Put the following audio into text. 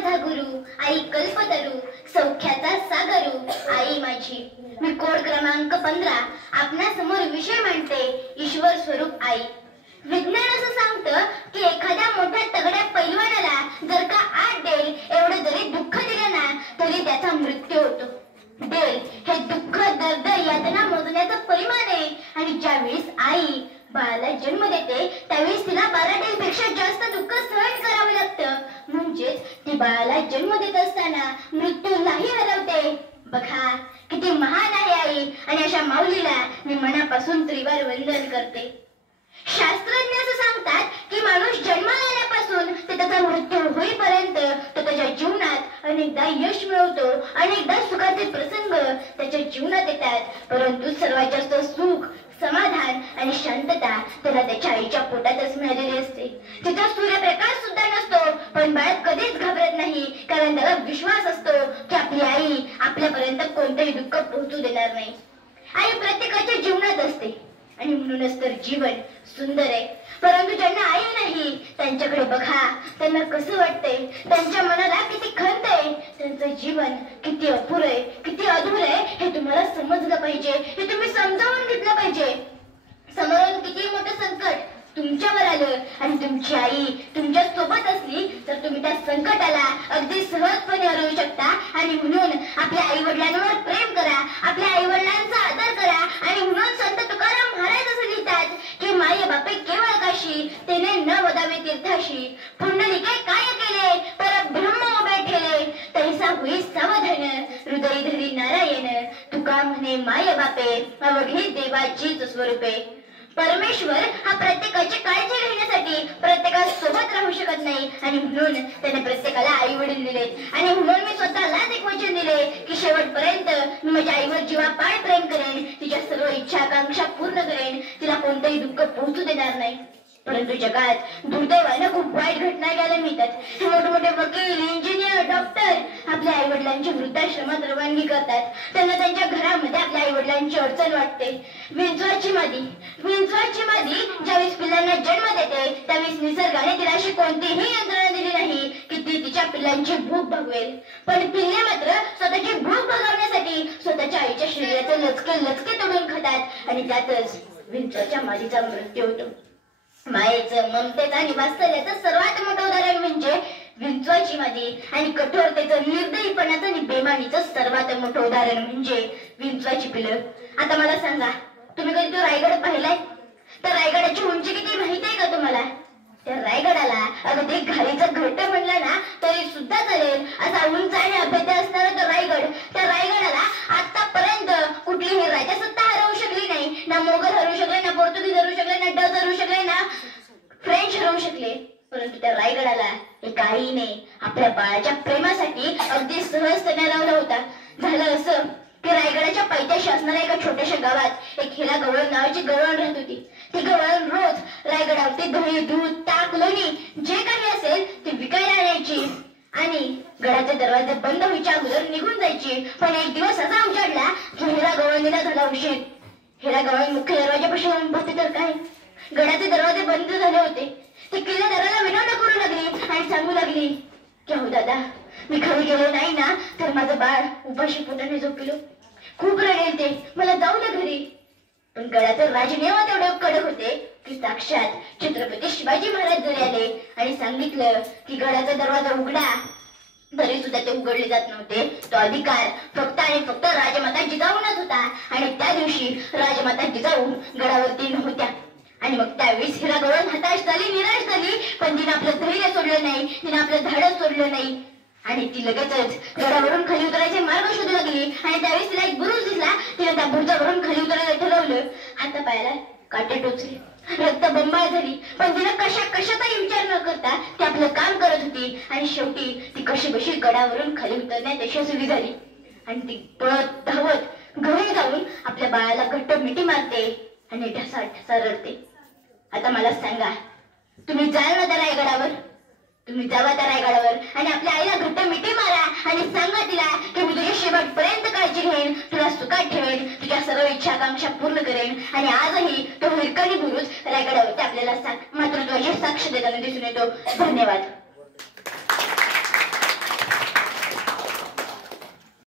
माझा गुरु, आई कल्पतरू, सौख्याचा सागरू, आई माझी. मी कोड क्रमांक 15 आपणासमोर विषय मांडते, ईश्वर स्वरूप आई. विज्ञान असं सांगतं की एखाद्या मोठ्या तगड्या पैलवानाला जर का 8 डेल एवढं जरी दुःख दिलं ना तरी त्याचा मृत्यू होतो. डेल हे दुःख, दर्द, यातना मोजण्याचं परिमाण आहे. आणि ज्यावेळेस आई बाळाला जन्म देते त्यावेळेस तिला 12 डेल पेक्षा जास्त दुःख सहन करावं लागतं. म्हणजेच ती बाळाला जन्म देत असताना मृत्यूलाही हरवते. बघा किती महान आहे आई. आणि अशा माऊलीला मी मनापासून त्रिवार वंदन करते. शास्त्रज्ञ असं सांगतात की माणूस जन्माला आल्यापासून ते त्याचा मृत्यू होईपर्यंत तो त्याच्या जीवनात अनेकदा यश मिळवतो, अनेकदा सुखाचे प्रसंग त्याच्या जीवनात येतात. परंतु सर्वात जास्त सुख, समाधान आणि शांतता त्याला त्याच्या आईच्या पोटातच मिळालेली असते. तिचा सूर्यप्रकाश सुद्धा नसतो, पण बाळ कधीच घाबरत नाही, कारण त्याला विश्वास असतो की आपली आई आपल्यापर्यंत कोणतेही दुःख पोहोचू देणार नाही. आई प्रत्येकाच्या जीवनात असते आणि म्हणूनच तर जीवन सुंदर आहे. परंतु ज्यांना आई नाही त्यांच्याकडे बघा, त्यांना कसं वाटतंय, त्यांच्या मनाला किती खंत आहे, त्यांचं जीवन किती अपुरं आहे, किती अधूर आहे हे तुम्हाला समजलं पाहिजे, हे तुम्ही समजावून घेतलं पाहिजे. समोरून किती मोठं संकट तुमच्यावर आलं आणि तुमची आई तुमच्या सोबत असली तर तुम्ही त्या संकटाला अगदी सहजपणे हरवू शकता. आणि म्हणून आपल्या आई वडिलांवर प्रेम करा, आपल्या आई वडिलांचा आदर करा. आणि म्हणून संत तुकाराम महाराज असं लिहितात की माये बापे केवळ काशी, तेने न वदावे तीर्थाशी. पुंडलिके काय केले, परब्रह्म उभे ठेले, तैसा होई सावधान, हृदय धरी नारायण. तुका म्हणे माये बापे, अवघे देवाचीच स्वरूपे. परमेश्वर हा प्रत्येकाची काळजी घेण्यासाठी प्रत्येकासोबत राहू शकत नाही. आणि म्हणून त्याने प्रत्येकाला आई वडील दिले. आणि म्हणून मी स्वतःलाच एक वचन दिले की शेवटपर्यंत मी माझ्या आईवर जीवापाड प्रेम करेन, तिच्या सर्व इच्छा आकांक्षा पूर्ण करेन, तिला कोणतेही दुःख पोहोचू देणार नाही. परंतु जगात दुर्दैवानं खूप वाईट घटना घ्यायला मिळतात. हे मोठे वकील, इंजिनियर, डॉक्टर आपल्या आई वडिलांची वृद्धाश्रमात रवानगी करतात. त्यांना त्यांच्या घरामध्ये आपल्या आई वडिलांची अडचण वाटते. विंचवाची मादी ज्यावेळेस पिल्लांना जन्म देते त्यावेळेस निसर्गाने तिला अशी कोणतीही यंत्रणा दिली नाही की ती तिच्या पिल्लांची भूक भागवेल. पण पिल्ले मात्र स्वतःची भूक भागवण्यासाठी स्वतःच्या आईच्या शरीराचे लचके तोडून खातात आणि त्यातच विंचवाच्या मादीचा मृत्यू होतो. मायेचं, ममतेचं आणि वात्सल्याचं सर्वात मोठं उदाहरण म्हणजे विंचवाची मादी. आणि कठोरतेचं, निर्दयीपणाचं आणि बेमानीचं सर्वात मोठं उदाहरण म्हणजे विंचवाची पिलं. आता मला सांगा, तुम्ही कधी तो रायगड पाहिलाय? त्या रायगडाची उंची किती माहिती आहे का तुम्हाला? त्या रायगडाला अगदी घालीचं घट्ट म्हणलं ना तरी सुद्धा चालेल असा उंच आणि अभेद्य असणारा तो रायगड. त्या रायगडाला आतापर्यंत कुठलीही राजसत्ता हरवू शकली नाही. ना मोगल हरवू शकले, ना पोर्तुगीज हरवू शकले, ना डच हरवू शकले, ना फ्रेंच हरवू शकले. परंतु त्या रायगडाला एका आईने आपल्या बाळाच्या प्रेमासाठी अगदी सहजतेने लावला होता. झालं असं की रायगडाच्या पायथ्याशी असणाऱ्या एका छोट्याशा गावात एक हिरा गवळण नावाची गवळण राहत होती. ती गवळण रोज रायगडावरती दही, दूध, ताक, लोणी जे काही असेल ते विकायला आणायची आणि गडाचे दरवाजे बंद व्हायच्या अगोदर निघून जायची. पण एक दिवस असा उजाडला की हिरा गवळणीला झाला उशीर. हिरा गवळण मुख्य दरवाजापाशी येऊन पाहते तर काय, गडाचे दरवाजे बंद झाले होते. ती किल्लेदाराला विनवण्या करू लागली आणि सांगू लागली की हो दादा, मी घरी गेलो नाही ना तर माझं बाळ उपाशी पोटाने झोपलो. खूप रडेल ते, मला जाऊ दे घरी. पण गडाचे राजनियम तेवढे कडक होते की साक्षात छत्रपती शिवाजी महाराज जरी आले आणि सांगितलं की गडाचा दरवाजा उघडा तरी सुद्धा ते उघडले जात नव्हते. तो अधिकार फक्त आणि फक्त राजमाता जिजाऊंनाच होता. आणि त्या दिवशी राजमाता जिजाऊ गडावरती नव्हत्या. आणि मग त्यावेळेस हिरा गवळण हताश झाली, निराश झाली. पण तिने आपलं धैर्य सोडलं नाही, तिने आपलं धाडस सोडलं नाही. आणि ती लगेचच गडावरून खाली उतरायचे मार्ग शोधू लागली. आणि त्यावेळेस तिला एक बुरुज दिसला. तिने त्या बुरुजावरून खाली उतरायला ठरवलं. हातापायाला काटे टोचले, रक्तबंबाळ झाली. पण तिने कशाचाही विचार न करता ती आपलं काम करत होती. आणि शेवटी ती कशी गडावरून खाली उतरण्यात यशस्वी झाली. आणि ती पळत धावत घरी जाऊन आपल्या बाळाला घट्ट मिठी मारते आणि ढसा रडते. आता मला सांगा, तुम्ही जाल ना त्या रायगडावर? तुम्ही जावा त्या रायगडावर आणि आपल्या आईला घट्ट मिठी मारा आणि सांगा तिला की मी तुझ्या शेवटपर्यंत काळजी घेईन, तुला सुखात ठेवेन, तुझ्या सर्व इच्छा आकांक्षा पूर्ण करेन. आणि आजही तो हिरकणी बुरुज रायगडावरती आपल्याला मातृत्वाची साक्ष देताना दिसून येतो. धन्यवाद.